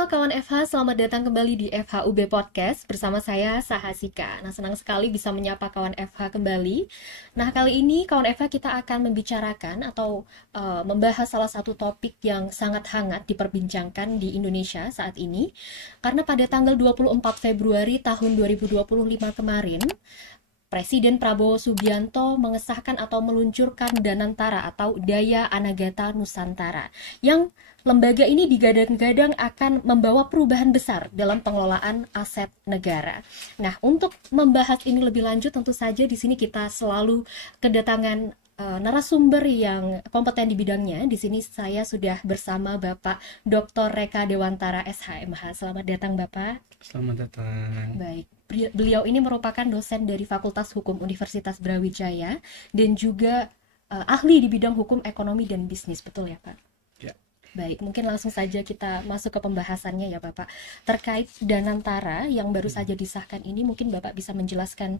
Halo kawan FH, selamat datang kembali di FHUB Podcast bersama saya Sahasika. Nah, senang sekali bisa menyapa kawan FH kembali. Nah, kali ini kawan FH kita akan membicarakan atau membahas salah satu topik yang sangat hangat diperbincangkan di Indonesia saat ini. Karena pada tanggal 24 Februari tahun 2025 kemarin, Presiden Prabowo Subianto mengesahkan atau meluncurkan Danantara atau Daya Anagata Nusantara yang lembaga ini digadang-gadang akan membawa perubahan besar dalam pengelolaan aset negara. Nah, untuk membahas ini lebih lanjut tentu saja di sini kita selalu kedatangan narasumber yang kompeten di bidangnya. Di sini saya sudah bersama Bapak Dr. Reka Dewantara SHMH. Selamat datang Bapak. Selamat datang. Baik. Beliau ini merupakan dosen dari Fakultas Hukum Universitas Brawijaya dan juga ahli di bidang hukum, ekonomi, dan bisnis. Betul ya, Pak? Ya. Baik, mungkin langsung saja kita masuk ke pembahasannya ya, Bapak. Terkait Danantara yang baru saja disahkan ini, mungkin Bapak bisa menjelaskan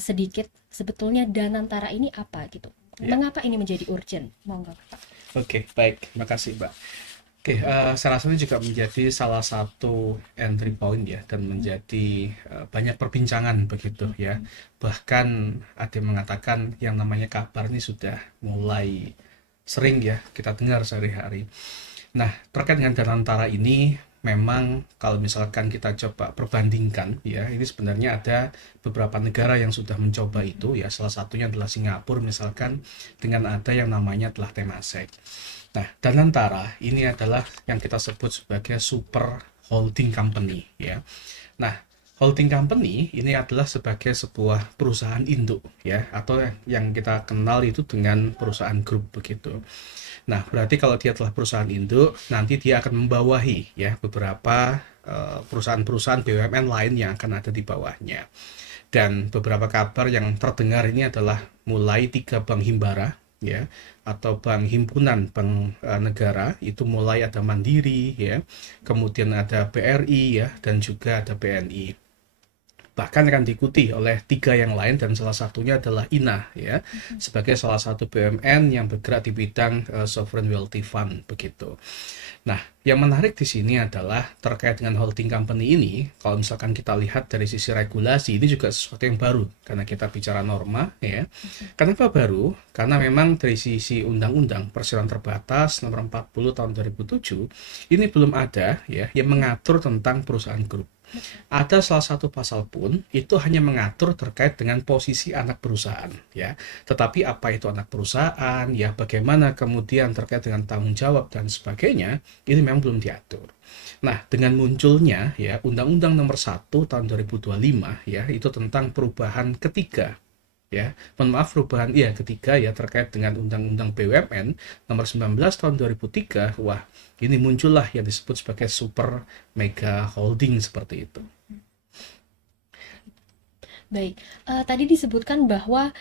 sedikit sebetulnya Danantara ini apa gitu. Ya. Mengapa ini menjadi urgent? Monggo, Pak. Oke, baik. Terima kasih, Mbak. Oke, saya rasa ini juga menjadi salah satu entry point ya, dan menjadi banyak perbincangan begitu ya. Bahkan ada yang mengatakan yang namanya kabar ini sudah mulai sering ya kita dengar sehari-hari. Nah, terkait dengan Danantara ini, memang kalau misalkan kita coba perbandingkan ya, ini sebenarnya ada beberapa negara yang sudah mencoba itu ya. Salah satunya adalah Singapura misalkan, dengan ada yang namanya adalah Temasek. Nah, Danantara ini adalah yang kita sebut sebagai super holding company ya. Nah, holding company ini adalah sebagai sebuah perusahaan induk ya, atau yang kita kenal itu dengan perusahaan grup begitu. Nah, berarti kalau dia telah perusahaan induk, nanti dia akan membawahi ya beberapa perusahaan-perusahaan BUMN lain yang akan ada di bawahnya. Dan beberapa kabar yang terdengar ini adalah mulai 3 bank himbara ya, atau bank himpunan bank negara itu mulai ada Mandiri ya, kemudian ada BRI ya, dan juga ada BNI. Bahkan akan diikuti oleh 3 yang lain, dan salah satunya adalah INA ya, sebagai salah satu BUMN yang bergerak di bidang sovereign wealthy fund begitu. Nah, yang menarik di sini adalah terkait dengan holding company ini. Kalau misalkan kita lihat dari sisi regulasi, ini juga sesuatu yang baru karena kita bicara norma ya. Kenapa baru? Karena memang dari sisi undang-undang perseroan terbatas nomor 40 tahun 2007 ini belum ada ya yang mengatur tentang perusahaan grup. Ada salah satu pasal pun itu hanya mengatur terkait dengan posisi anak perusahaan ya. Tetapi apa itu anak perusahaan ya, bagaimana kemudian terkait dengan tanggung jawab dan sebagainya, ini memang belum diatur. Nah, dengan munculnya ya Undang-Undang Nomor 1 tahun 2025 ya, itu tentang perubahan ketiga ya, perubahan ketiga ya, terkait dengan Undang-Undang BUMN Nomor 19 tahun 2003. Wah, ini muncullah yang disebut sebagai super mega holding seperti itu. Baik, tadi disebutkan bahwa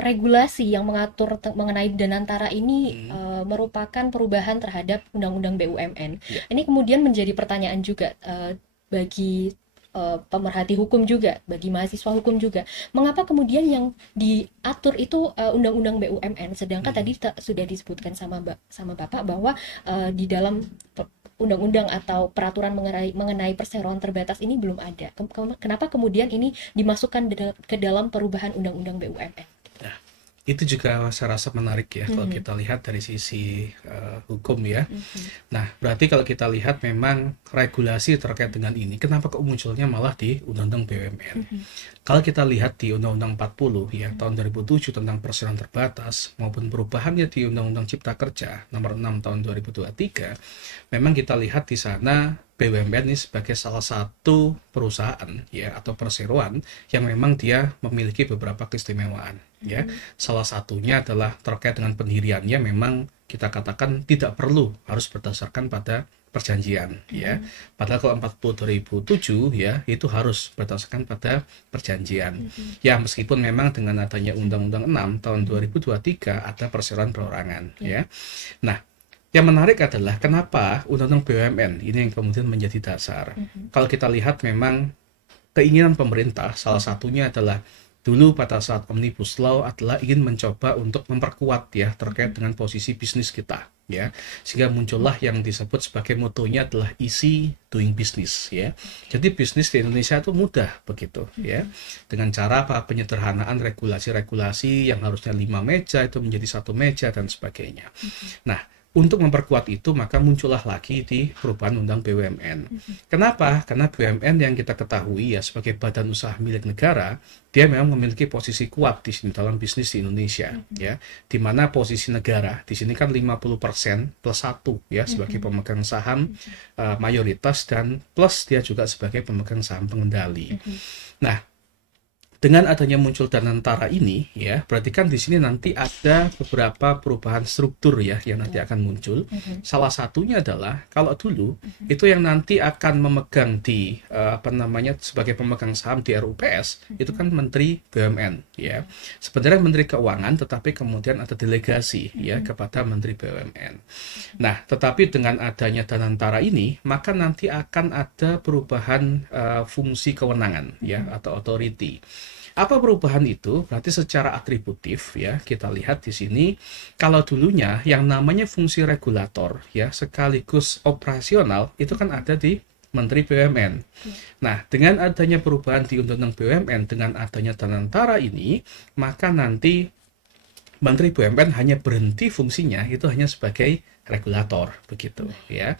regulasi yang mengatur mengenai Danantara ini merupakan perubahan terhadap Undang-Undang BUMN. Ya. Ini kemudian menjadi pertanyaan juga bagi pemerhati hukum juga, bagi mahasiswa hukum juga. Mengapa kemudian yang diatur itu Undang-Undang BUMN, sedangkan tadi sudah disebutkan sama Bapak bahwa di dalam undang-undang atau peraturan mengenai perseroan terbatas ini belum ada. Kenapa kemudian ini dimasukkan ke dalam perubahan undang-undang BUMN? Nah, itu juga saya rasa menarik ya kalau kita lihat dari sisi hukum ya. Nah, berarti kalau kita lihat memang regulasi terkait dengan ini, kenapa kok munculnya malah di Undang-Undang BUMN? Kalau kita lihat di Undang-Undang 40 ya tahun 2007 tentang perseroan terbatas maupun perubahannya di Undang-Undang Cipta Kerja nomor 6 tahun 2023, memang kita lihat di sana BUMN ini sebagai salah satu perusahaan ya atau perseroan yang memang dia memiliki beberapa keistimewaan ya. Salah satunya adalah terkait dengan pendiriannya, memang kita katakan tidak perlu harus berdasarkan pada perjanjian ya. Padahal kalau 40 2007 ya itu harus berdasarkan pada perjanjian. Ya, meskipun memang dengan adanya Undang-Undang 6 tahun 2023 ada perseroan perorangan ya. Nah, yang menarik adalah kenapa Undang-Undang BUMN ini yang kemudian menjadi dasar. Kalau kita lihat memang keinginan pemerintah salah satunya adalah dulu pada saat Omnibus Law adalah ingin mencoba untuk memperkuat ya terkait dengan posisi bisnis kita ya, sehingga muncullah yang disebut sebagai motonya adalah easy doing business ya. Jadi bisnis di Indonesia itu mudah begitu ya, dengan cara apa, penyederhanaan regulasi-regulasi yang harusnya 5 meja itu menjadi 1 meja dan sebagainya. Nah, untuk memperkuat itu maka muncullah lagi di perubahan undang BUMN. Kenapa? Karena BUMN yang kita ketahui ya sebagai badan usaha milik negara, dia memang memiliki posisi kuat di sini dalam bisnis di Indonesia ya. Di mana posisi negara di sini kan 50% plus 1 ya sebagai pemegang saham mayoritas, dan plus dia juga sebagai pemegang saham pengendali. Nah, dengan adanya muncul Danantara ini ya, berarti kan di sini nanti ada beberapa perubahan struktur ya yang nanti akan muncul. Salah satunya adalah kalau dulu itu yang nanti akan memegang di sebagai pemegang saham di RUPS itu kan Menteri BUMN ya. Sebenarnya Menteri Keuangan, tetapi kemudian ada delegasi ya kepada Menteri BUMN. Nah, tetapi dengan adanya Danantara ini maka nanti akan ada perubahan fungsi kewenangan ya atau authority. Apa perubahan itu? Berarti secara atributif ya, kita lihat di sini kalau dulunya yang namanya fungsi regulator ya sekaligus operasional itu kan ada di Menteri BUMN. Nah, dengan adanya perubahan di Undang-Undang BUMN dengan adanya Danantara ini, maka nanti Menteri BUMN hanya berhenti fungsinya itu hanya sebagai regulator begitu ya.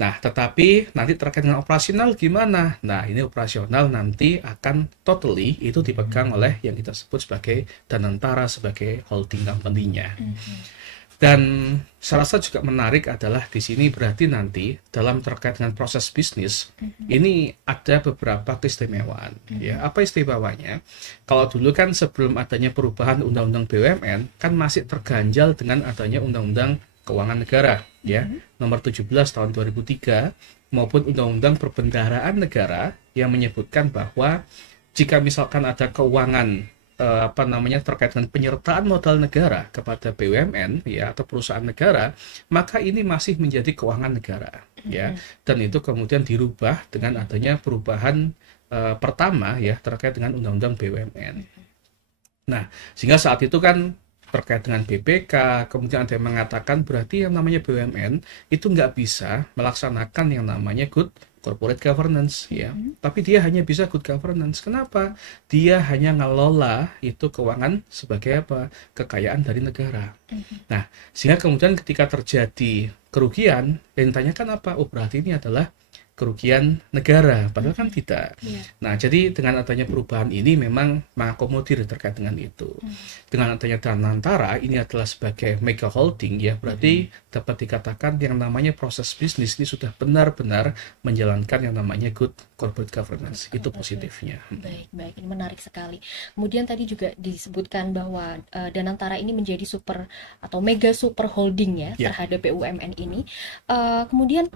Nah, tetapi nanti terkait dengan operasional gimana? Nah, ini operasional nanti akan totally itu dipegang oleh yang kita sebut sebagai Danantara sebagai holding company-nya. Dan saya rasa juga menarik adalah di sini berarti nanti dalam terkait dengan proses bisnis ini ada beberapa keistimewaan ya. Apa istimewanya? Kalau dulu kan sebelum adanya perubahan Undang-Undang BUMN kan masih terganjal dengan adanya Undang-Undang Keuangan Negara ya nomor 17 tahun 2003 maupun Undang-Undang Perbendaharaan Negara yang menyebutkan bahwa jika misalkan ada keuangan terkait dengan penyertaan modal negara kepada BUMN ya atau perusahaan negara, maka ini masih menjadi keuangan negara ya. Dan itu kemudian dirubah dengan adanya perubahan pertama ya terkait dengan Undang-Undang BUMN. Nah, sehingga saat itu kan terkait dengan BPK, kemudian ada yang mengatakan berarti yang namanya BUMN itu nggak bisa melaksanakan yang namanya good corporate governance ya, tapi dia hanya bisa good governance. Kenapa? Dia hanya ngelola itu keuangan sebagai apa? Kekayaan dari negara. Nah, sehingga kemudian ketika terjadi kerugian, yang ditanyakan apa? Oh, berarti ini adalah kerugian negara, padahal kan tidak. Nah, jadi dengan adanya perubahan ini memang mengakomodir terkait dengan itu. Dengan adanya Danantara ini adalah sebagai mega holding ya, berarti dapat dikatakan yang namanya proses bisnis ini sudah benar-benar menjalankan yang namanya good corporate governance. Itu positifnya. Baik, ini menarik sekali. Kemudian tadi juga disebutkan bahwa Danantara ini menjadi super atau mega super holding ya terhadap BUMN ini. Kemudian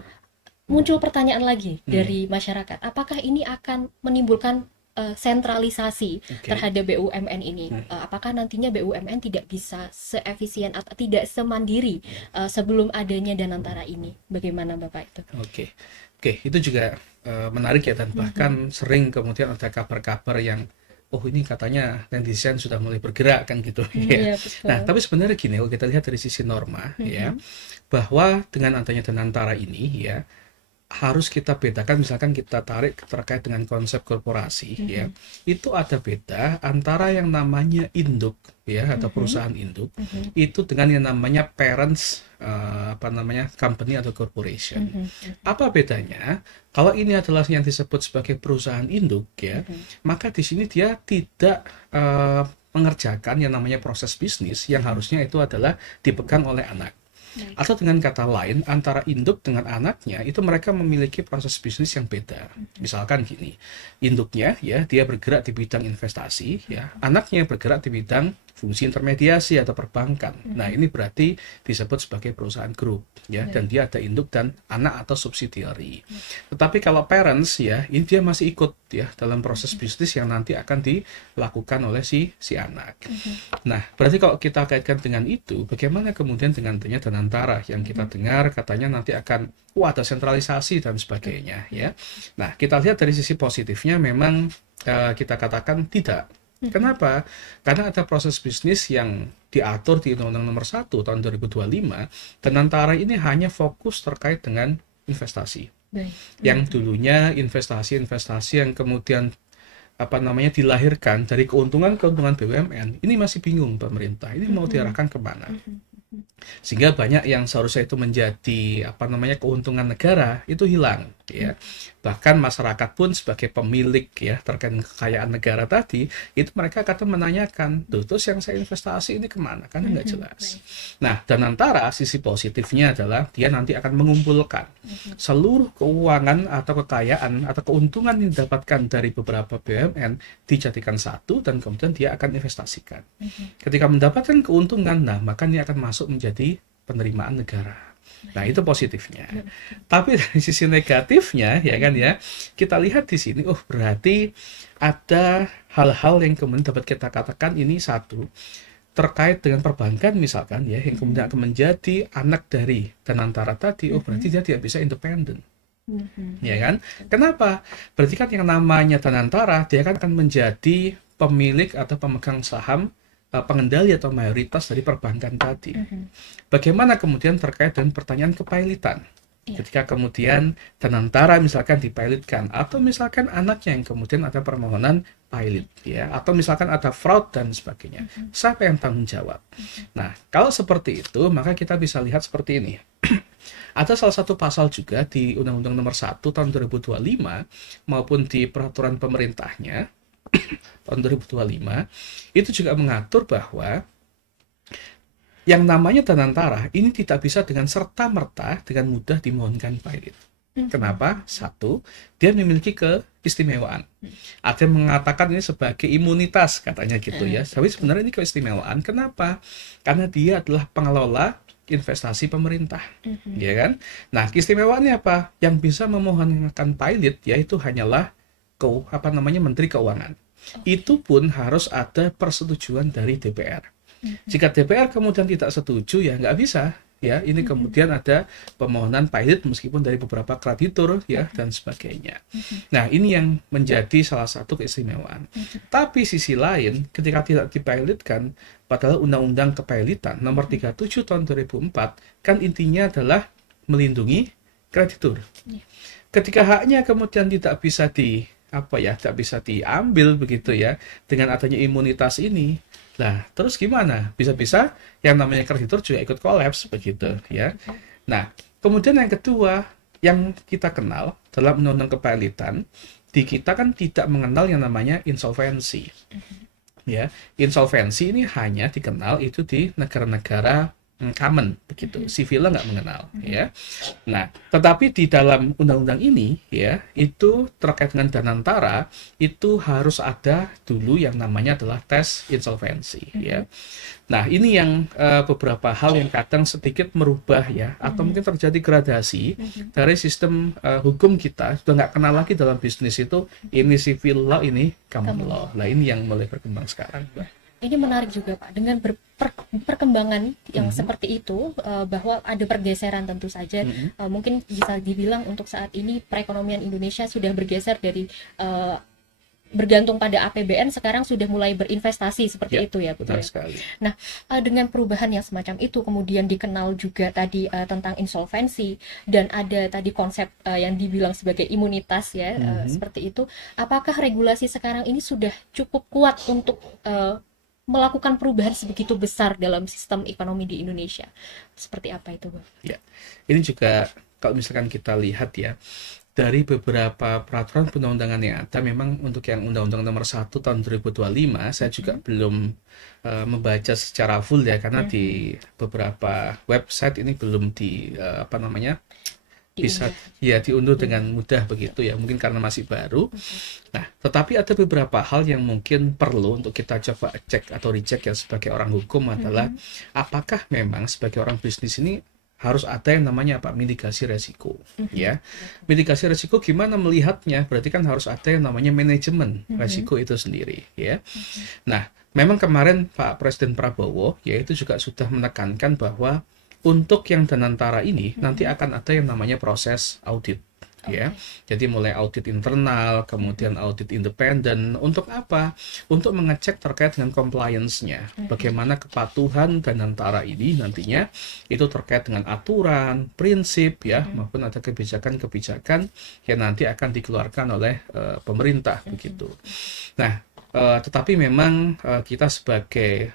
muncul pertanyaan lagi dari masyarakat, apakah ini akan menimbulkan sentralisasi terhadap BUMN ini? Apakah nantinya BUMN tidak bisa seefisien atau tidak semandiri sebelum adanya Danantara ini? Bagaimana Bapak itu? Oke, itu juga menarik ya, dan bahkan sering kemudian ada kabar-kabar yang ini katanya netizen sudah mulai bergerak kan gitu ya. Nah, tapi sebenarnya gini, kalau kita lihat dari sisi norma ya, bahwa dengan adanya Danantara ini ya harus kita bedakan, misalkan kita tarik terkait dengan konsep korporasi ya, itu ada beda antara yang namanya induk ya atau perusahaan induk itu dengan yang namanya parents company atau corporation. Apa bedanya? Kalau ini adalah yang disebut sebagai perusahaan induk ya, maka di sini dia tidak mengerjakan yang namanya proses bisnis yang harusnya itu adalah dipegang oleh anak. Atau dengan kata lain, antara induk dengan anaknya itu mereka memiliki proses bisnis yang beda. Misalkan gini, induknya ya dia bergerak di bidang investasi ya, anaknya bergerak di bidang fungsi intermediasi atau perbankan. Nah, ini berarti disebut sebagai perusahaan grup ya, dan dia ada induk dan anak atau subsidiary. Tetapi kalau parents ya, ini dia masih ikut ya dalam proses bisnis yang nanti akan dilakukan oleh si anak. Nah, berarti kalau kita kaitkan dengan itu, bagaimana kemudian dengan Danantara yang kita dengar katanya nanti akan ada sentralisasi dan sebagainya ya. Nah, kita lihat dari sisi positifnya memang kita katakan tidak Kenapa? Karena ada proses bisnis yang diatur di Undang-Undang Nomor 1 Tahun 2025, dan antara ini hanya fokus terkait dengan investasi. Baik. Yang dulunya investasi-investasi yang kemudian dilahirkan dari keuntungan-keuntungan BUMN, ini masih bingung pemerintah, ini mau diarahkan kemana. Sehingga banyak yang seharusnya itu menjadi keuntungan negara itu hilang, ya. Bahkan masyarakat pun sebagai pemilik, ya, terkait kekayaan negara tadi, itu mereka kadang menanyakan, terus yang saya investasi ini kemana, karena nggak jelas. Nah, dan antara sisi positifnya adalah dia nanti akan mengumpulkan seluruh keuangan atau kekayaan atau keuntungan yang didapatkan dari beberapa BUMN, dijadikan satu dan kemudian dia akan investasikan. Ketika mendapatkan keuntungan, nah maka ini akan masuk menjadi penerimaan negara. Nah, itu positifnya. Tapi dari sisi negatifnya, ya kan ya, kita lihat di sini, berarti ada hal-hal yang kemudian dapat kita katakan ini satu, terkait dengan perbankan misalkan, ya, yang kemudian akan menjadi anak dari Danantara tadi, berarti dia tidak bisa independen. Ya kan? Kenapa? Berarti kan yang namanya Danantara, dia kan akan menjadi pemilik atau pemegang saham, pengendali atau mayoritas dari perbankan tadi. Bagaimana kemudian terkait dengan pertanyaan kepailitan? Ketika kemudian Danantara misalkan dipilotkan, atau misalkan anaknya yang kemudian ada permohonan pilot, ya, atau misalkan ada fraud dan sebagainya, siapa yang tanggung jawab? Nah, kalau seperti itu, maka kita bisa lihat seperti ini. Ada salah satu pasal juga di Undang-Undang Nomor 1 Tahun 2025 maupun di peraturan pemerintahnya tahun 2025 itu juga mengatur bahwa yang namanya Danantara ini tidak bisa dengan serta-merta dengan mudah dimohonkan pilot. Kenapa? Satu, dia memiliki keistimewaan. Ada yang mengatakan ini sebagai imunitas, katanya gitu, ya. Tapi sebenarnya ini keistimewaan. Kenapa? Karena dia adalah pengelola investasi pemerintah, ya kan? Nah, keistimewaannya apa? Yang bisa memohonkan pilot yaitu hanyalah Menteri Keuangan. Itu pun harus ada persetujuan dari DPR. Jika DPR kemudian tidak setuju, ya nggak bisa, ya. Ini kemudian ada permohonan pilot meskipun dari beberapa kreditur, ya, dan sebagainya. Nah, ini yang menjadi salah satu keistimewaan. Tapi sisi lain, ketika tidak dipilotkan, padahal Undang-Undang Kepilotan Nomor 37 Tahun 2004 kan intinya adalah melindungi kreditur. Ketika haknya kemudian tidak bisa tidak bisa diambil begitu, ya, dengan adanya imunitas ini. Nah, terus gimana? Bisa-bisa yang namanya kreditur juga ikut kolaps begitu, ya. Nah, kemudian yang kedua yang kita kenal dalam Undang-Undang Kepilotan, di kita kan tidak mengenal yang namanya insolvensi. Ya, insolvensi ini hanya dikenal itu di negara-negara common begitu, sivilnya nggak mengenal, ya. Nah, tetapi di dalam undang-undang ini, ya, itu terkait dengan Danantara itu harus ada dulu yang namanya adalah tes insolvensi, ya. Nah, ini yang beberapa hal yang kadang sedikit merubah, ya, atau mungkin terjadi gradasi dari sistem hukum kita. Sudah nggak kenal lagi dalam bisnis itu ini civil law, ini common law. Nah, ini yang mulai berkembang sekarang, Mbak. Ini menarik juga, Pak, dengan perkembangan yang seperti itu, bahwa ada pergeseran tentu saja. Mungkin bisa dibilang untuk saat ini perekonomian Indonesia sudah bergeser dari bergantung pada APBN, sekarang sudah mulai berinvestasi seperti itu, ya, betul ya. sekali. Nah, dengan perubahan yang semacam itu, kemudian dikenal juga tadi tentang insolvensi, dan ada tadi konsep yang dibilang sebagai imunitas, ya, seperti itu. Apakah regulasi sekarang ini sudah cukup kuat untuk melakukan perubahan sebegitu besar dalam sistem ekonomi di Indonesia? Seperti apa itu, Bang? Ya, ini juga kalau misalkan kita lihat, ya, dari beberapa peraturan perundang-undangan yang ada, memang untuk yang Undang-Undang Nomor 1 Tahun 2025, saya juga belum membaca secara full, ya, karena di beberapa website ini belum bisa diunduh dengan mudah begitu, ya, mungkin karena masih baru. Nah, tetapi ada beberapa hal yang mungkin perlu untuk kita coba cek atau recheck, ya, sebagai orang hukum adalah apakah memang sebagai orang bisnis ini harus ada yang namanya mitigasi resiko, ya. Mitigasi resiko gimana melihatnya? Berarti kan harus ada yang namanya manajemen resiko itu sendiri, ya. Nah, memang kemarin Pak Presiden Prabowo, ya, itu juga sudah menekankan bahwa untuk yang Danantara ini nanti akan ada yang namanya proses audit, ya. Jadi mulai audit internal, kemudian audit independen. Untuk apa? Untuk mengecek terkait dengan compliance-nya. Bagaimana kepatuhan Danantara ini nantinya itu terkait dengan aturan, prinsip ya, maupun ada kebijakan-kebijakan yang nanti akan dikeluarkan oleh pemerintah begitu. Nah, tetapi memang kita sebagai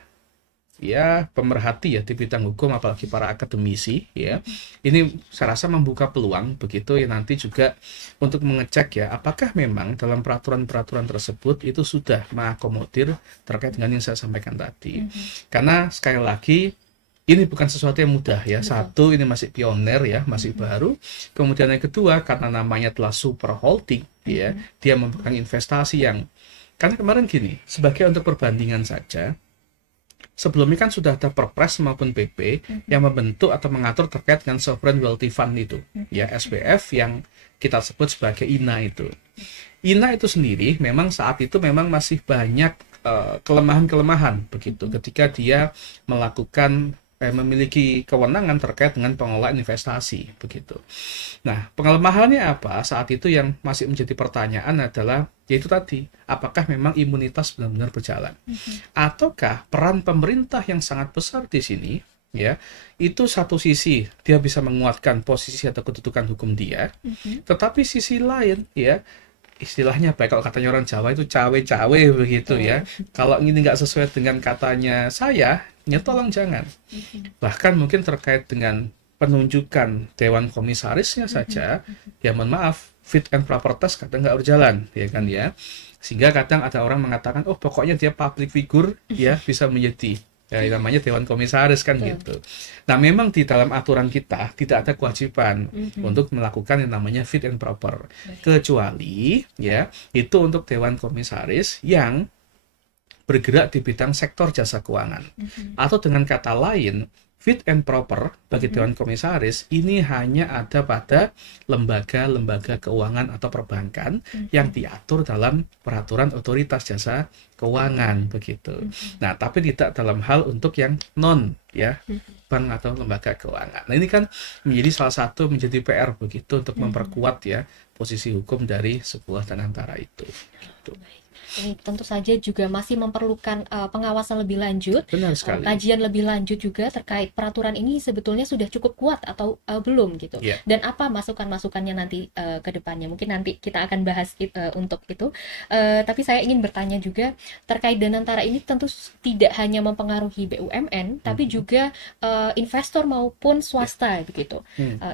ya pemerhati ya di bidang hukum, apalagi para akademisi ya, ini saya rasa membuka peluang begitu ya nanti juga untuk mengecek ya apakah memang dalam peraturan-peraturan tersebut itu sudah mengakomodir terkait dengan yang saya sampaikan tadi. Karena sekali lagi ini bukan sesuatu yang mudah ya. Satu, ini masih pioner ya, masih baru. Kemudian yang kedua, karena namanya telah super holding ya, dia memegang investasi yang, karena kemarin gini, sebagai untuk perbandingan saja, sebelumnya kan sudah ada Perpres maupun PP yang membentuk atau mengatur terkait dengan Sovereign Wealthy Fund itu, ya SWF yang kita sebut sebagai INA itu. INA itu sendiri memang saat itu memang masih banyak kelemahan-kelemahan begitu ketika dia melakukan memiliki kewenangan terkait dengan pengelolaan investasi begitu. Nah, pengelemahannya apa? Saat itu yang masih menjadi pertanyaan adalah yaitu tadi, apakah memang imunitas benar-benar berjalan? Ataukah peran pemerintah yang sangat besar di sini ya, itu satu sisi dia bisa menguatkan posisi atau kedudukan hukum dia, tetapi sisi lain ya, istilahnya baik kalau katanya orang Jawa itu cawe-cawe begitu ya. Kalau ini nggak sesuai dengan katanya saya, ya tolong jangan. Bahkan mungkin terkait dengan penunjukan dewan komisarisnya saja, ya mohon maaf, fit and proper test kadang nggak berjalan, ya kan ya. Sehingga kadang ada orang mengatakan, oh pokoknya dia public figure, ya bisa menjadi ya namanya dewan komisaris kan gitu. Nah memang di dalam aturan kita tidak ada kewajiban untuk melakukan yang namanya fit and proper, kecuali ya itu untuk dewan komisaris yang bergerak di bidang sektor jasa keuangan. Atau dengan kata lain, fit and proper bagi dewan komisaris ini hanya ada pada lembaga-lembaga keuangan atau perbankan yang diatur dalam peraturan otoritas jasa keuangan begitu. Nah, tapi tidak dalam hal untuk yang non ya bank atau lembaga keuangan. Nah, ini kan menjadi salah satu menjadi PR begitu untuk memperkuat ya posisi hukum dari sebuah Danantara itu. Gitu. Ini tentu saja juga masih memerlukan pengawasan lebih lanjut, kajian lebih lanjut juga terkait peraturan ini sebetulnya sudah cukup kuat atau belum gitu. Dan apa masukan-masukannya nanti ke depannya. Mungkin nanti kita akan bahas untuk itu. Tapi saya ingin bertanya juga terkait Danantara ini tentu tidak hanya mempengaruhi BUMN, tapi juga investor maupun swasta begitu.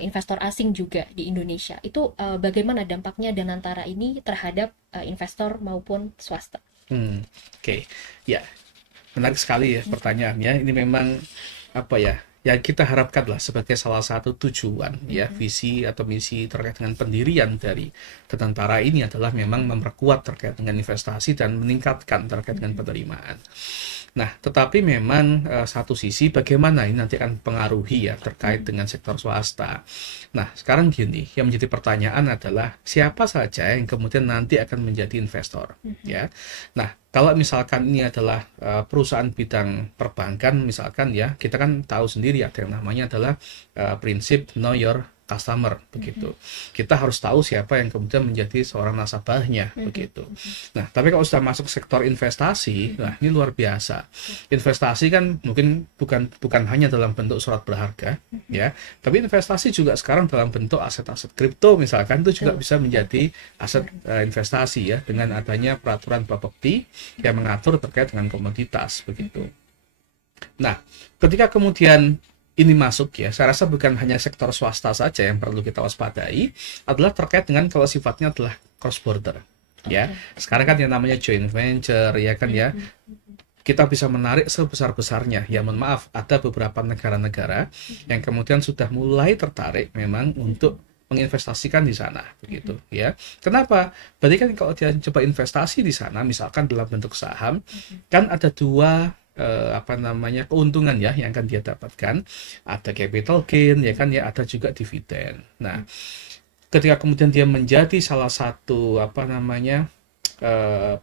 Investor asing juga di Indonesia. Itu bagaimana dampaknya Danantara ini terhadap investor maupun swasta. Oke. Ya, menarik sekali ya pertanyaannya. Ini memang apa ya? Ya kita harapkanlah sebagai salah satu tujuan ya visi atau misi terkait dengan pendirian dari Danantara ini adalah memang memperkuat terkait dengan investasi dan meningkatkan terkait dengan penerimaan. Nah, tetapi memang satu sisi bagaimana ini nanti akan pengaruhi ya terkait dengan sektor swasta. Nah, sekarang gini, yang menjadi pertanyaan adalah siapa saja yang kemudian nanti akan menjadi investor, ya. Nah, kalau misalkan ini adalah perusahaan bidang perbankan, misalkan ya, kita kan tahu sendiri ada yang namanya adalah prinsip know your customer begitu. Kita harus tahu siapa yang kemudian menjadi seorang nasabahnya begitu. Nah, tapi kalau sudah masuk sektor investasi, nah ini luar biasa. Investasi kan mungkin bukan hanya dalam bentuk surat berharga ya, tapi investasi juga sekarang dalam bentuk aset-aset kripto misalkan itu juga bisa menjadi aset investasi ya dengan adanya peraturan Bapepti yang mengatur terkait dengan komoditas begitu. Nah, ketika kemudian ini masuk ya, saya rasa bukan hanya sektor swasta saja yang perlu kita waspadai, adalah terkait dengan kalau sifatnya adalah cross border ya. Sekarang kan yang namanya joint venture ya kan ya, kita bisa menarik sebesar-besarnya ya. Mohon maaf, ada beberapa negara-negara yang kemudian sudah mulai tertarik memang untuk menginvestasikan di sana begitu ya. Kenapa? Berarti kan kalau dia coba investasi di sana misalkan dalam bentuk saham, kan ada dua keuntungan ya yang akan dia dapatkan. Ada capital gain ya kan ya, ada juga dividen. Nah, ketika kemudian dia menjadi salah satu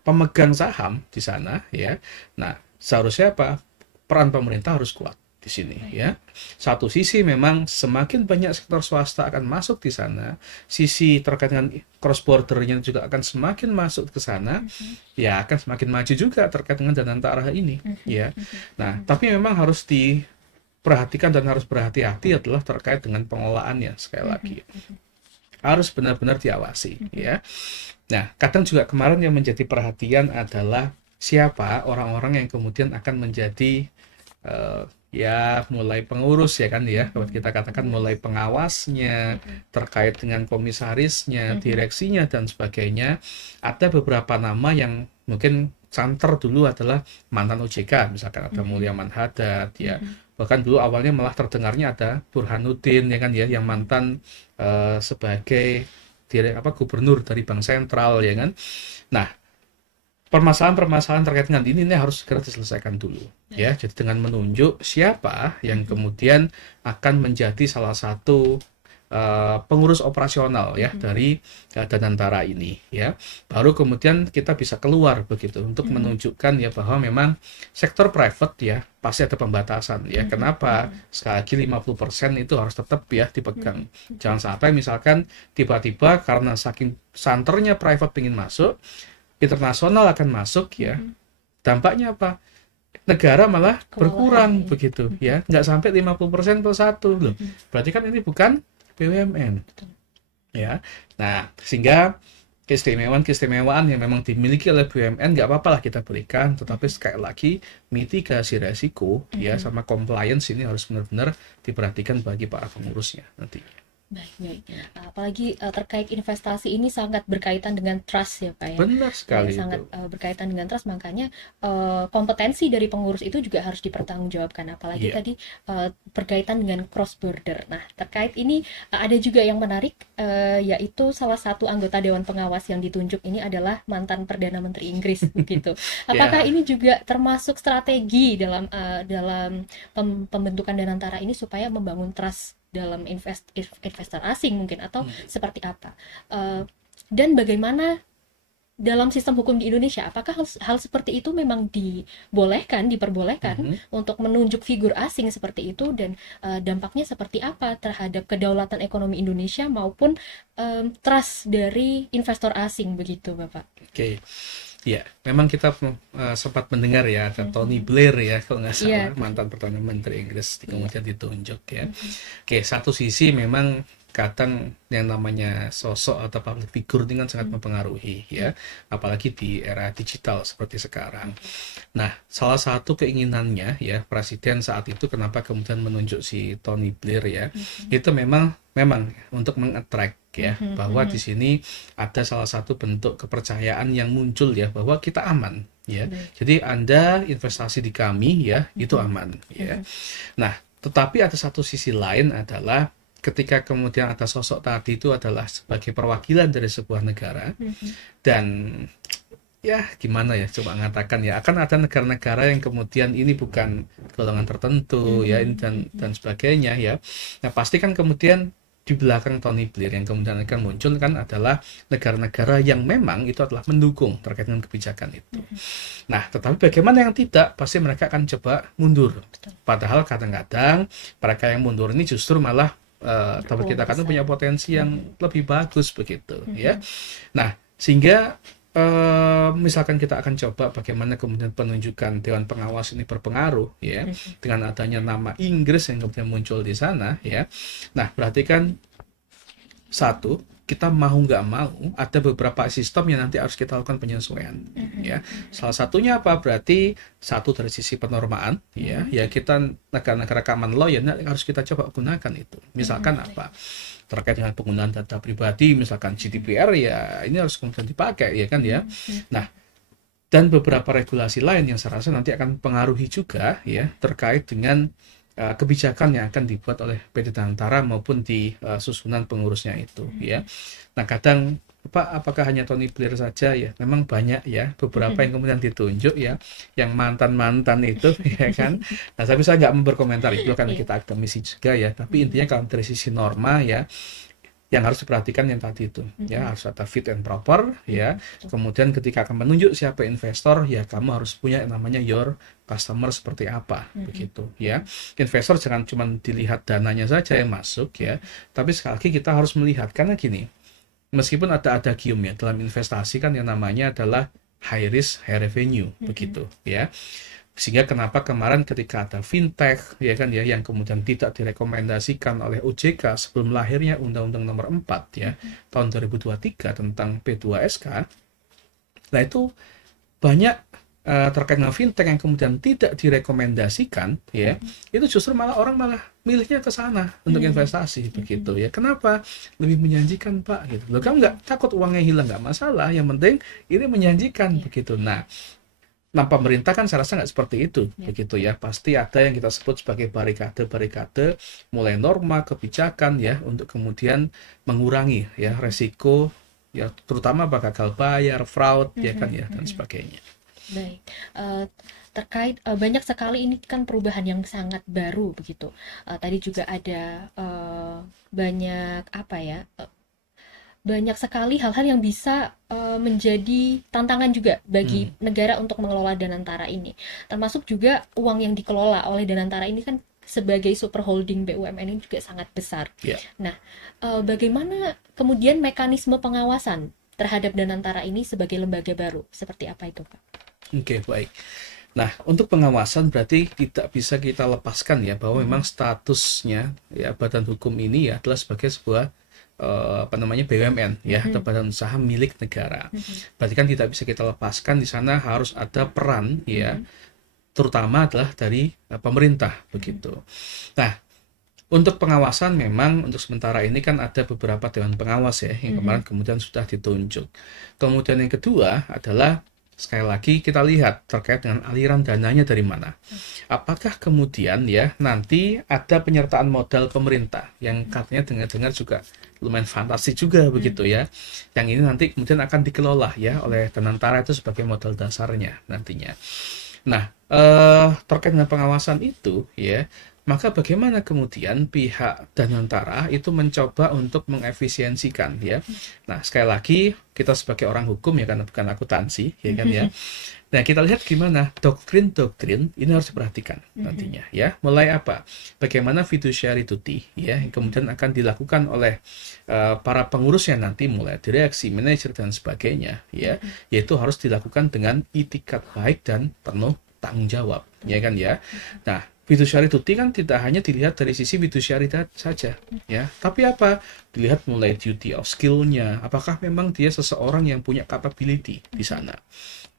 pemegang saham di sana ya. Nah, seharusnya peran pemerintah harus kuat di sini ya. Satu sisi memang semakin banyak sektor swasta akan masuk di sana, sisi terkait dengan cross bordernya juga akan semakin masuk ke sana, ya akan semakin maju juga terkait dengan Danantara ini ya. Nah, tapi memang harus diperhatikan dan harus berhati-hati adalah terkait dengan pengelolaannya sekali lagi. Harus benar-benar diawasi ya. Nah, kadang juga kemarin yang menjadi perhatian adalah siapa orang-orang yang kemudian akan menjadi ya mulai pengurus ya kan ya, kalau kita katakan mulai pengawasnya, terkait dengan komisarisnya, direksinya dan sebagainya. Ada beberapa nama yang mungkin santer dulu adalah mantan OJK, misalkan ada Mulyaman Hadad ya, bahkan dulu awalnya malah terdengarnya ada Burhanuddin ya kan ya, yang mantan sebagai gubernur dari Bank Sentral ya kan. Nah, permasalahan-permasalahan terkait dengan ini harus segera diselesaikan dulu ya. Jadi dengan menunjuk siapa yang kemudian akan menjadi salah satu pengurus operasional ya dari Danantara ini ya, baru kemudian kita bisa keluar begitu untuk menunjukkan ya bahwa memang sektor private ya pasti ada pembatasan ya. Kenapa? Sekali lagi 50% itu harus tetap ya dipegang. Jangan sampai misalkan tiba-tiba karena saking santernya private ingin masuk, internasional akan masuk ya, dampaknya apa? Negara malah berkurang begitu ya, nggak sampai 50% plus 1 loh. Berarti kan ini bukan BUMN ya. Nah, sehingga keistimewaan yang memang dimiliki oleh BUMN nggak apa-apa lah kita berikan, tetapi sekali lagi mitigasi resiko ya sama compliance ini harus benar-benar diperhatikan bagi para pengurusnya nanti. Baik. Apalagi terkait investasi ini sangat berkaitan dengan trust ya Pak ya. Benar sekali ya, sangat berkaitan dengan trust, makanya kompetensi dari pengurus itu juga harus dipertanggungjawabkan. Apalagi tadi berkaitan dengan cross border. Nah, terkait ini ada juga yang menarik, yaitu salah satu anggota Dewan Pengawas yang ditunjuk ini adalah mantan Perdana Menteri Inggris begitu. Apakah ini juga termasuk strategi dalam pembentukan Danantara ini supaya membangun trust dalam investor asing mungkin, atau seperti apa? Dan bagaimana dalam sistem hukum di Indonesia, apakah hal seperti itu memang diperbolehkan untuk menunjuk figur asing seperti itu, dan dampaknya seperti apa terhadap kedaulatan ekonomi Indonesia maupun trust dari investor asing begitu, Bapak? Oke. Ya, memang kita sempat mendengar ya ada Tony Blair ya kalau nggak salah, mantan Perdana Menteri Inggris kemudian ditunjuk ya. Oke, satu sisi memang kadang yang namanya sosok atau public figure ini kan sangat mempengaruhi ya, apalagi di era digital seperti sekarang. Nah, salah satu keinginannya ya Presiden saat itu kenapa kemudian menunjuk si Tony Blair ya, itu memang untuk mengattract ya, bahwa di sini ada salah satu bentuk kepercayaan yang muncul ya, bahwa kita aman ya. Jadi Anda investasi di kami ya, itu aman ya. Nah, tetapi ada satu sisi lain adalah ketika kemudian ada sosok tadi itu adalah sebagai perwakilan dari sebuah negara, dan ya gimana ya coba mengatakan ya, akan ada negara-negara yang kemudian ini bukan golongan tertentu ya dan sebagainya ya. Nah, pasti kan kemudian di belakang Tony Blair yang kemudian akan muncul kan adalah negara-negara yang memang itu adalah mendukung terkait dengan kebijakan itu. Nah, tetapi bagaimana yang tidak, pasti mereka akan coba mundur. Padahal kadang-kadang mereka yang mundur ini justru malah dapat kita katakan punya potensi yang lebih bagus begitu ya. Nah, sehingga misalkan kita akan coba bagaimana kemudian penunjukan Dewan Pengawas ini berpengaruh ya, dengan adanya nama Inggris yang kemudian muncul di sana ya. Nah, berarti kan satu, kita mau nggak mau ada beberapa sistem yang nanti harus kita lakukan penyesuaian ya. Salah satunya apa? Berarti satu dari sisi penormaan ya, kita negara-negara common law ya harus kita coba gunakan itu. Misalkan apa? Terkait dengan penggunaan data pribadi, misalkan GDPR ya ini harus kemudian dipakai ya kan ya. Nah, dan beberapa regulasi lain yang saya rasa nanti akan pengaruhi juga ya terkait dengan kebijakan yang akan dibuat oleh PT Danantara maupun di susunan pengurusnya itu ya. Nah, kadang apakah hanya Tony Blair saja ya? Memang banyak ya beberapa yang kemudian ditunjuk ya, yang mantan itu ya kan. Nah, tapi saya nggak berkomentar itu karena kita akademisi juga ya. Tapi intinya kalau dari sisi norma ya, yang harus diperhatikan yang tadi itu ya, Mhm. harus ada fit and proper ya. Betul. Kemudian ketika akan menunjuk siapa investor ya, kamu harus punya yang namanya your customer seperti apa Mhm. begitu ya. Investor jangan cuma dilihat dananya saja yang masuk ya, tapi sekali lagi kita harus melihat, karena gini, meskipun ada adagium ya dalam investasi kan yang namanya adalah high risk high revenue Mhm. begitu ya. Sehingga kenapa kemarin ketika ada fintech ya kan ya, yang kemudian tidak direkomendasikan oleh OJK sebelum lahirnya Undang-Undang Nomor 4 ya Mhm. tahun 2023 tentang P2SK, nah itu banyak terkait dengan fintech yang kemudian tidak direkomendasikan ya, Mhm. itu justru malah orang malah milihnya ke sana untuk Mhm. investasi Mhm. begitu ya. Kenapa? Lebih menjanjikan Pak gitu loh. Kamu nggak Mhm. takut uangnya hilang, nggak masalah, yang penting ini menjanjikan Iya. begitu. Nah, pemerintah kan saya rasa nggak seperti itu, Ya. begitu ya. Pasti ada yang kita sebut sebagai barikade-barikade, mulai norma, kebijakan ya, untuk kemudian mengurangi ya Mhm. resiko ya, terutama apa gagal bayar, fraud ya kan Mhm. ya, dan Mhm. sebagainya. Baik, terkait banyak sekali ini kan perubahan yang sangat baru begitu. Tadi juga ada banyak apa ya? Banyak sekali hal-hal yang bisa menjadi tantangan juga bagi Hmm, negara untuk mengelola Danantara ini. Termasuk juga uang yang dikelola oleh Danantara ini kan sebagai super holding BUMN ini juga sangat besar. ya, Nah, bagaimana kemudian mekanisme pengawasan terhadap Danantara ini sebagai lembaga baru? Seperti apa itu, Pak? oke, baik. Nah, untuk pengawasan berarti tidak bisa kita lepaskan ya bahwa memang Mhm. statusnya ya, badan hukum ini ya adalah sebagai sebuah apa namanya, BUMN ya, atau Mhm. badan usaha milik negara. Mhm. Berarti kan tidak bisa kita lepaskan, di sana harus ada peran ya, Mhm. terutama adalah dari pemerintah Mhm. begitu. Nah, untuk pengawasan memang untuk sementara ini kan ada beberapa dewan pengawas ya yang kemarin Mhm. kemudian sudah ditunjuk. Kemudian yang kedua adalah sekali lagi kita lihat terkait dengan aliran dananya dari mana. Apakah kemudian ya nanti ada penyertaan modal pemerintah yang katanya dengar-dengar juga lumayan fantasi juga begitu Mhm. ya. Yang ini nanti kemudian akan dikelola ya Mhm. oleh Danantara itu sebagai modal dasarnya nantinya. Nah, terkait dengan pengawasan itu ya, maka bagaimana kemudian pihak Danantara itu mencoba untuk mengefisiensikan ya. Nah, sekali lagi kita sebagai orang hukum ya, karena bukan akuntansi ya kan ya. Mhm. Nah, kita lihat gimana doktrin-doktrin ini harus diperhatikan Mhm. nantinya ya. Mulai apa? Bagaimana fiduciary duty ya yang Mhm. kemudian akan dilakukan oleh para pengurusnya nanti, mulai direksi, manajer dan sebagainya ya. Mhm. Yaitu harus dilakukan dengan itikat baik dan penuh tanggung jawab ya kan ya. Mhm. Nah, fiduciary duty kan tidak hanya dilihat dari sisi fiduciary saja ya, tapi apa? Dilihat mulai duty of skill-nya, apakah memang dia seseorang yang punya capability di Mhm. sana.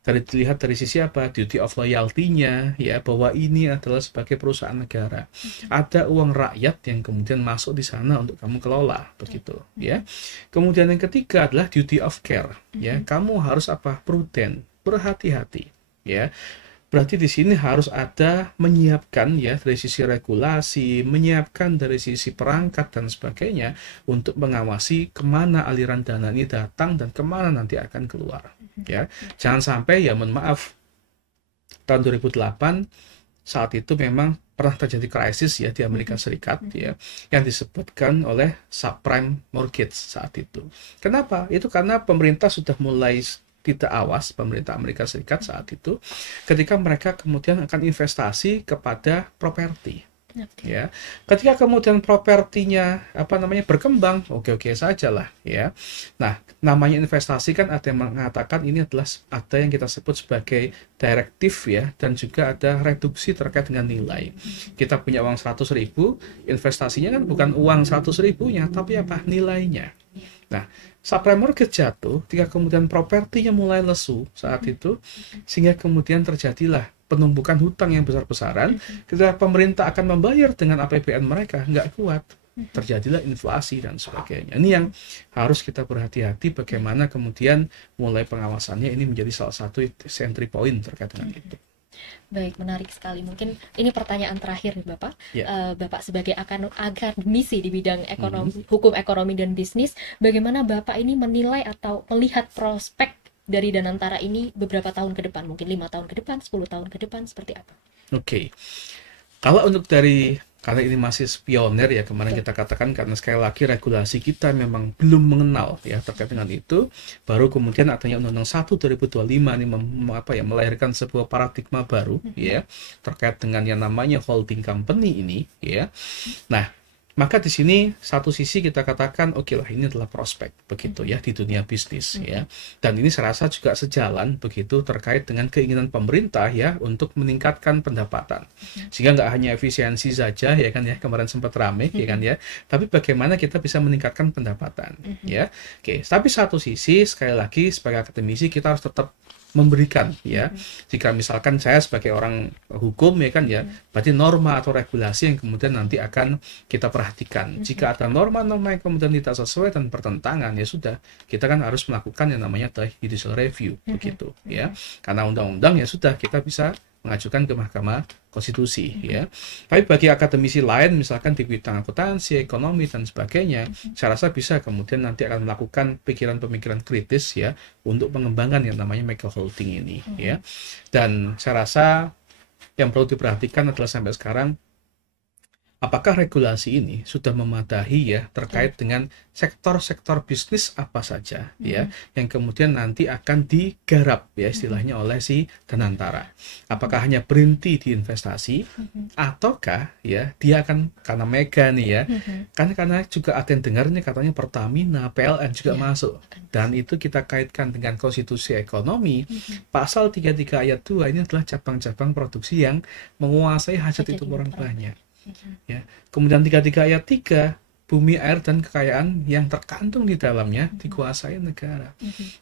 Dilihat dari sisi apa? Duty of loyalty-nya ya, bahwa ini adalah sebagai perusahaan negara. Mhm. Ada uang rakyat yang kemudian masuk di sana untuk kamu kelola Betul. begitu ya. Mhm. Kemudian yang ketiga adalah duty of care ya. Mhm. Kamu harus apa? Prudent, berhati-hati ya. Berarti di sini harus ada menyiapkan ya dari sisi regulasi, menyiapkan dari sisi perangkat dan sebagainya untuk mengawasi kemana aliran dana ini datang dan kemana nanti akan keluar. Mhm. Ya, jangan sampai ya, mohon maaf, tahun 2008 saat itu memang pernah terjadi krisis ya di Amerika Mhm. Serikat Mhm. ya, yang disebutkan oleh subprime mortgage saat itu. Kenapa? Itu karena pemerintah sudah mulai tidak awas, pemerintah Amerika Serikat saat itu, ketika mereka kemudian akan investasi kepada properti Oke. ya. Ketika kemudian propertinya apa namanya berkembang, oke-oke saja lah ya. Nah, namanya investasi kan ada yang mengatakan ini adalah ada yang kita sebut sebagai direktif ya, dan juga ada reduksi terkait dengan nilai. Kita punya uang 100.000, investasinya kan bukan uang 100.000-nya, tapi apa? Nilainya. Iya. Nah, subprime mortgage jatuh ketika kemudian propertinya mulai lesu saat Mhm. itu, sehingga kemudian terjadilah penumpukan hutang yang besar-besaran. Mhm. Ketika pemerintah akan membayar dengan APBN mereka nggak kuat, Mhm. terjadilah inflasi dan sebagainya. Ini yang harus kita berhati-hati, Baik. bagaimana kemudian mulai pengawasannya ini menjadi salah satu entry point terkait dengan itu. Baik, menarik sekali. Mungkin ini pertanyaan terakhir nih Bapak. Ya. Bapak sebagai akademisi di bidang ekonomi, Mhm. hukum ekonomi dan bisnis, bagaimana Bapak ini menilai atau melihat prospek dari Danantara ini beberapa tahun ke depan? Mungkin 5 tahun ke depan, 10 tahun ke depan, seperti apa? Oke. Kalau untuk dari karena ini masih pionir ya, kemarin kita katakan, karena sekali lagi regulasi kita memang belum mengenal ya terkait dengan itu, baru kemudian adanya Undang-Undang 1 2025 ini melahirkan sebuah paradigma baru ya terkait dengan yang namanya holding company ini ya. Nah, maka di sini satu sisi kita katakan oke lah, ini adalah prospek begitu ya di dunia bisnis ya. Dan ini saya rasa juga sejalan begitu terkait dengan keinginan pemerintah ya untuk meningkatkan pendapatan. Sehingga nggak hanya efisiensi saja ya kan ya, kemarin sempat rame ya kan ya, tapi bagaimana kita bisa meningkatkan pendapatan ya. Oke, tapi satu sisi sekali lagi sebagai akademisi kita harus tetap memberikan ya. Jika misalkan saya sebagai orang hukum ya kan ya, berarti norma atau regulasi yang kemudian nanti akan kita perhatikan. Jika ada norma-norma yang kemudian tidak sesuai dan bertentangan, ya sudah, kita kan harus melakukan yang namanya judicial review begitu ya. Karena undang-undang ya sudah, kita bisa mengajukan ke Mahkamah Konstitusi ya. Tapi bagi akademisi lain misalkan di bidang akuntansi, ekonomi dan sebagainya, saya rasa bisa kemudian nanti akan melakukan pikiran-pemikiran kritis ya untuk pengembangan yang namanya micro holding ini ya. Dan saya rasa yang perlu diperhatikan adalah sampai sekarang apakah regulasi ini sudah memadai ya terkait dengan sektor-sektor bisnis apa saja ya yang kemudian nanti akan digarap ya istilahnya oleh si Danantara. Apakah hanya berhenti di investasi ataukah ya dia akan, karena mega nih ya, karena juga ada yang dengar nih katanya Pertamina, PLN juga masuk, dan itu kita kaitkan dengan konstitusi ekonomi pasal 33 ayat 2 ini adalah cabang-cabang produksi yang menguasai hajat hidup orang banyak. Ya. Kemudian 33 ayat 3, bumi, air, dan kekayaan yang terkandung di dalamnya dikuasai negara.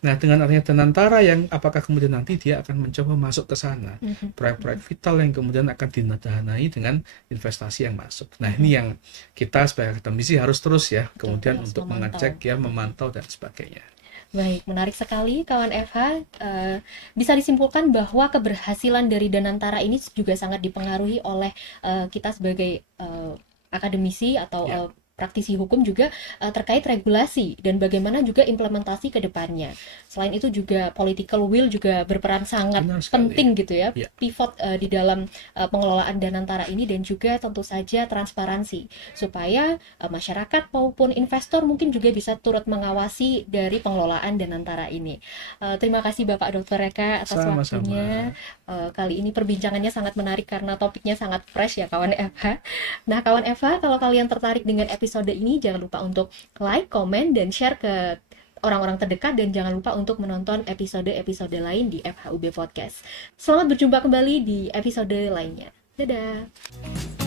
Nah, dengan adanya Danantara yang apakah kemudian nanti dia akan mencoba masuk ke sana, proyek-proyek vital yang kemudian akan dinadanai dengan investasi yang masuk. Nah, ini yang kita sebagai akademisi harus terus ya kemudian untuk mengecek ya, memantau dan sebagainya. Baik, menarik sekali kawan FH. Bisa disimpulkan bahwa keberhasilan dari Danantara ini juga sangat dipengaruhi oleh kita sebagai akademisi atau praktisi hukum juga terkait regulasi dan bagaimana juga implementasi ke depannya. Selain itu juga political will juga berperan sangat penting gitu ya, pivot di dalam pengelolaan Danantara ini, dan juga tentu saja transparansi supaya masyarakat maupun investor mungkin juga bisa turut mengawasi dari pengelolaan Danantara ini. Terima kasih Bapak Dr. Reka atas waktunya. Kali ini perbincangannya sangat menarik karena topiknya sangat fresh ya kawan FH. Nah kawan FH, kalau kalian tertarik dengan episode ini, jangan lupa untuk like, komen, dan share ke orang-orang terdekat, dan jangan lupa untuk menonton episode-episode lain di FHUB Podcast. Selamat berjumpa kembali di episode lainnya. Dadah!